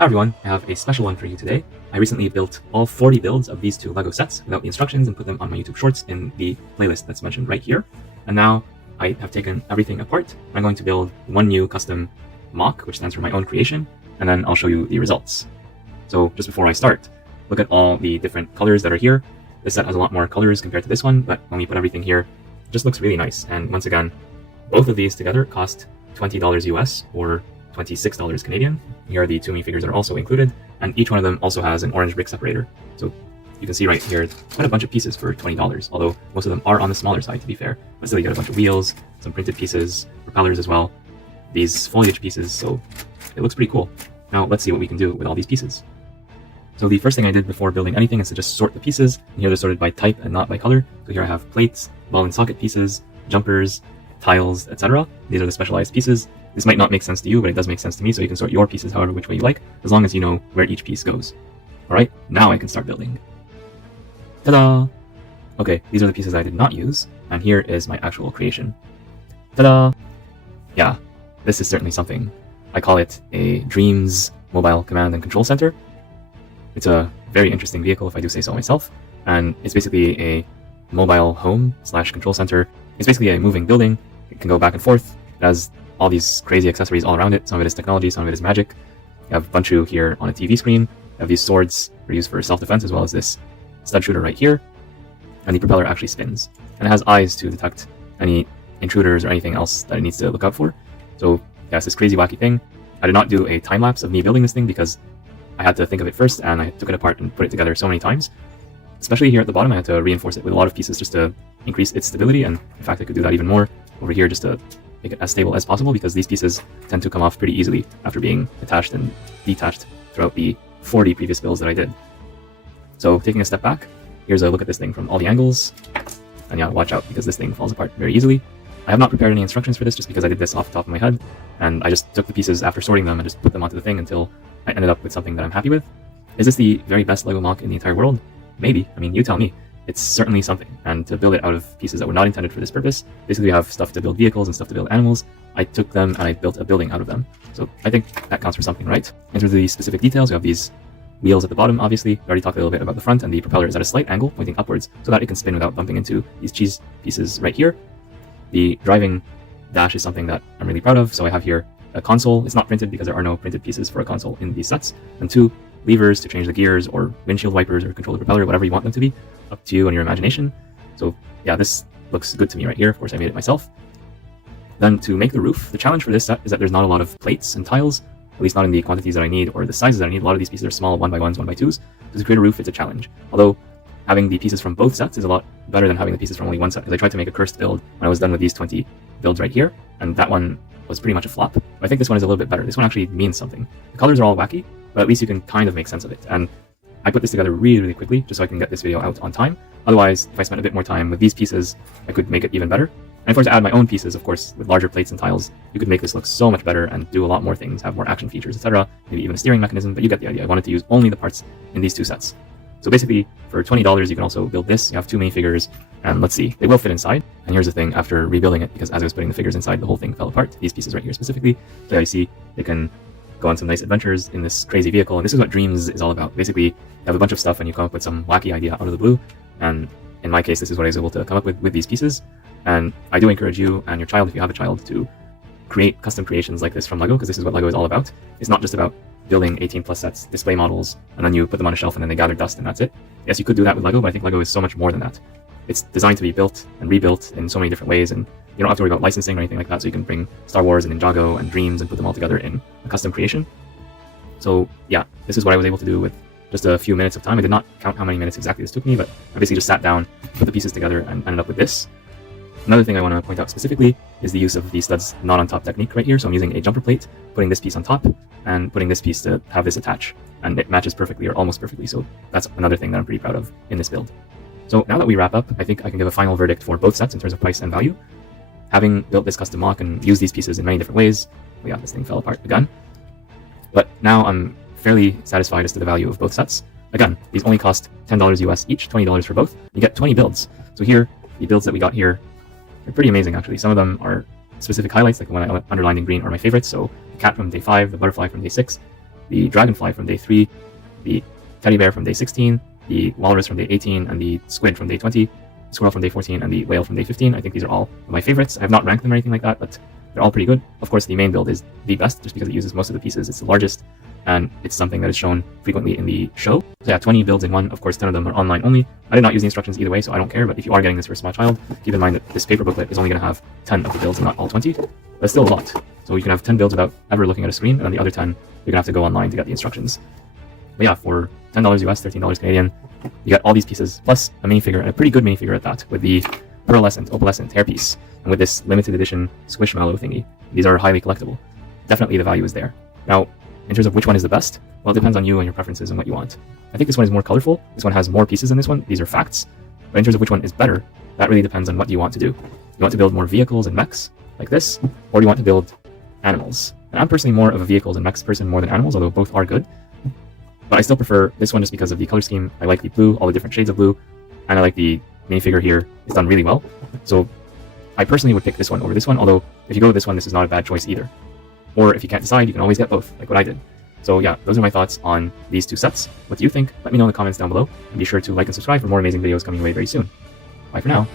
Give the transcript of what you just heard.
Hi everyone, I have a special one for you today. I recently built all 40 builds of these two LEGO sets without the instructions and put them on my YouTube Shorts in the playlist that's mentioned right here. And now I have taken everything apart. I'm going to build one new custom MOC, which stands for my own creation, and then I'll show you the results. So just before I start, look at all the different colors that are here. This set has a lot more colors compared to this one, but when we put everything here, it just looks really nice. And once again, both of these together cost $20 US or $26 Canadian. Here are the two minifigures that are also included, and each one of them also has an orange brick separator. So you can see right here, quite a bunch of pieces for $20, although most of them are on the smaller side, to be fair. But still, you get a bunch of wheels, some printed pieces, propellers as well, these foliage pieces, so it looks pretty cool. Now let's see what we can do with all these pieces. So the first thing I did before building anything is to just sort the pieces, and here they're sorted by type and not by color. So here I have plates, ball and socket pieces, jumpers, tiles, etc. These are the specialized pieces. This might not make sense to you, but it does make sense to me, so you can sort your pieces however which way you like, as long as you know where each piece goes. Alright, now I can start building. Ta-da! Okay, these are the pieces I did not use, and here is my actual creation. Ta-da! Yeah, this is certainly something. I call it a Dreamzzz mobile command and control center. It's a very interesting vehicle, if I do say so myself, and it's basically a mobile home slash control center. It's basically a moving building. It can go back and forth. It has all these crazy accessories all around it. Some of it is technology, some of it is magic. You have Bunchu here on a TV screen. You have these swords that are used for self-defense, as well as this stud shooter right here. And the propeller actually spins. And it has eyes to detect any intruders or anything else that it needs to look out for. So yeah, it's this crazy wacky thing. I did not do a time-lapse of me building this thing because I had to think of it first, and I took it apart and put it together so many times. Especially here at the bottom, I had to reinforce it with a lot of pieces just to increase its stability, and in fact I could do that even more over here just to make it as stable as possible, because these pieces tend to come off pretty easily after being attached and detached throughout the 40 previous builds that I did. So taking a step back, here's a look at this thing from all the angles, and yeah, watch out because this thing falls apart very easily. I have not prepared any instructions for this just because I did this off the top of my head, and I just took the pieces after sorting them and just put them onto the thing until I ended up with something that I'm happy with. Is this the very best LEGO MOC in the entire world? Maybe. I mean, you tell me. It's certainly something, and to build it out of pieces that were not intended for this purpose, basically we have stuff to build vehicles and stuff to build animals. I took them and I built a building out of them. So I think that counts for something, right? In terms of the specific details, we have these wheels at the bottom, obviously. We already talked a little bit about the front, and the propeller is at a slight angle pointing upwards so that it can spin without bumping into these cheese pieces right here. The driving dash is something that I'm really proud of, so I have here a console. It's not printed because there are no printed pieces for a console in these sets, and two levers to change the gears or windshield wipers or control the propeller, whatever you want them to be, up to you and your imagination. So yeah, this looks good to me right here. Of course, I made it myself. Then to make the roof, the challenge for this set is that there's not a lot of plates and tiles, at least not in the quantities that I need or the sizes that I need. A lot of these pieces are small 1x1s, 1x2s. So to create a roof, it's a challenge. Although having the pieces from both sets is a lot better than having the pieces from only one set, because I tried to make a cursed build when I was done with these 20 builds right here, and that one was pretty much a flop. But I think this one is a little bit better. This one actually means something. The colors are all wacky, but at least you can kind of make sense of it. And I put this together really, really quickly just so I can get this video out on time. Otherwise, if I spent a bit more time with these pieces, I could make it even better. And if I were to add my own pieces, of course, with larger plates and tiles, you could make this look so much better and do a lot more things, have more action features, etc. Maybe even a steering mechanism, but you get the idea. I wanted to use only the parts in these two sets. So basically, for $20, you can also build this. You have two minifigures, and let's see, they will fit inside. And here's the thing, after rebuilding it, because as I was putting the figures inside, the whole thing fell apart. These pieces right here specifically. So yeah, you see, they can go on some nice adventures in this crazy vehicle, and this is what Dreamzzz is all about. Basically, you have a bunch of stuff and you come up with some wacky idea out of the blue, and in my case, this is what I was able to come up with these pieces. And I do encourage you and your child, if you have a child, to create custom creations like this from LEGO, because this is what LEGO is all about. It's not just about building 18+ sets, display models, and then you put them on a shelf and then they gather dust and that's it. Yes, you could do that with LEGO, but I think LEGO is so much more than that. It's designed to be built and rebuilt in so many different ways, and you don't have to worry about licensing or anything like that, so you can bring Star Wars and Ninjago and Dreamzzz and put them all together in a custom creation. So yeah, this is what I was able to do with just a few minutes of time. I did not count how many minutes exactly this took me, but I basically just sat down, put the pieces together, and ended up with this. Another thing I want to point out specifically is the use of the studs not on top technique right here. So I'm using a jumper plate, putting this piece on top, and putting this piece to have this attach. And it matches perfectly, or almost perfectly, so that's another thing that I'm pretty proud of in this build. So now that we wrap up, I think I can give a final verdict for both sets in terms of price and value. Having built this custom MOC and used these pieces in many different ways, oh yeah, this thing fell apart again. But now I'm fairly satisfied as to the value of both sets. Again, these only cost $10 US each, $20 for both. You get 20 builds. So here, the builds that we got here are pretty amazing actually. Some of them are specific highlights, like the one I underlined in green are my favorites. So the cat from day 5, the butterfly from day 6, the dragonfly from day 3, the teddy bear from day 16, the walrus from day 18, and the squid from day 20, the squirrel from day 14, and the whale from day 15. I think these are all my favorites. I have not ranked them or anything like that, but they're all pretty good. Of course, the main build is the best just because it uses most of the pieces. It's the largest, and it's something that is shown frequently in the show. So yeah, 20 builds in one. Of course, 10 of them are online only. I did not use the instructions either way, so I don't care, but if you are getting this for a small child, keep in mind that this paper booklet is only going to have 10 of the builds and not all 20. But it's still a lot. So you can have 10 builds without ever looking at a screen, and then the other 10, you're going to have to go online to get the instructions. But yeah, for $10 US, $13 Canadian, you get all these pieces, plus a minifigure, and a pretty good minifigure at that, with the pearlescent, opalescent hairpiece, and with this limited edition Squishmallow thingy. These are highly collectible. Definitely the value is there. Now, in terms of which one is the best, well, it depends on you and your preferences and what you want. I think this one is more colorful. This one has more pieces than this one. These are facts. But in terms of which one is better, that really depends on what you want to do. You want to build more vehicles and mechs, like this, or do you want to build animals? And I'm personally more of a vehicles and mechs person more than animals, although both are good. But I still prefer this one just because of the color scheme. I like the blue, all the different shades of blue, and I like the minifigure here. It's done really well. So I personally would pick this one over this one, although if you go with this one, this is not a bad choice either. Or if you can't decide, you can always get both, like what I did. So yeah, those are my thoughts on these two sets. What do you think? Let me know in the comments down below, and be sure to like and subscribe for more amazing videos coming your way very soon. Bye for now.